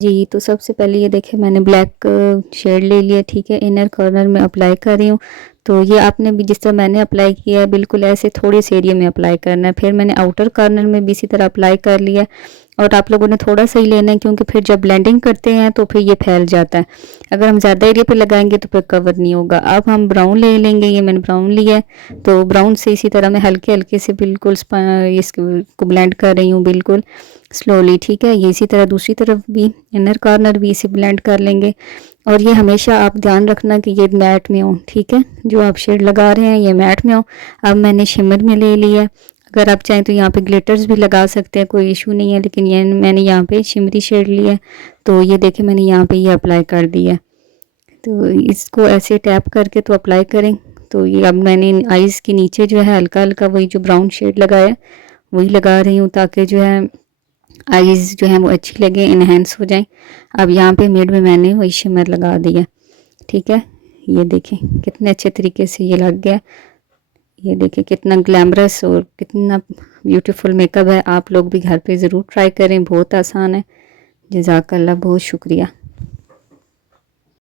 जी, तो सबसे पहले ये देखिए मैंने ब्लैक शेड ले लिया, ठीक है, इनर कॉर्नर में अप्लाई कर रही हूँ। तो ये आपने भी जिस तरह मैंने अप्लाई किया है बिल्कुल ऐसे थोड़े से एरिया में अप्लाई करना है। फिर मैंने आउटर कॉर्नर में भी इसी तरह अप्लाई कर लिया और आप लोगों ने थोड़ा सा ही लेना है क्योंकि फिर जब ब्लेंडिंग करते हैं तो फिर ये फैल जाता है। अगर हम ज़्यादा एरिया पे लगाएंगे तो फिर कवर नहीं होगा। अब हम ब्राउन ले लेंगे, ये मैंने ब्राउन लिया है। तो ब्राउन से इसी तरह मैं हल्के हल्के से बिल्कुल इसको ब्लेंड कर रही हूँ बिल्कुल स्लोली, ठीक है। ये इसी तरह दूसरी तरफ भी इनर कॉर्नर भी इसे ब्लेंड कर लेंगे। और ये हमेशा आप ध्यान रखना कि ये मैट में हो, ठीक है, जो आप शेड लगा रहे हैं ये मैट में हो। अब मैंने शिमर में ले लिया। अगर आप चाहें तो यहाँ पे ग्लिटर्स भी लगा सकते हैं, कोई इशू नहीं है, लेकिन ये मैंने यहाँ पे शिमरी शेड लिया है। तो ये देखें मैंने यहाँ पे ये अप्लाई कर दिया। तो इसको ऐसे टैप करके तो अप्लाई करें। तो ये अब मैंने आइज़ के नीचे जो है हल्का हल्का वही जो ब्राउन शेड लगाया वही लगा रही हूँ ताकि जो है आइज़ जो है वो अच्छी लगे, इन्हेंस हो जाएं। अब यहाँ पे मिड में मैंने वही शिमर लगा दिया, ठीक है। ये देखें कितने अच्छे तरीके से ये लग गया। ये देखें कितना ग्लैमरस और कितना ब्यूटीफुल मेकअप है। आप लोग भी घर पे ज़रूर ट्राई करें, बहुत आसान है। जज़ाकल्लाह, बहुत शुक्रिया।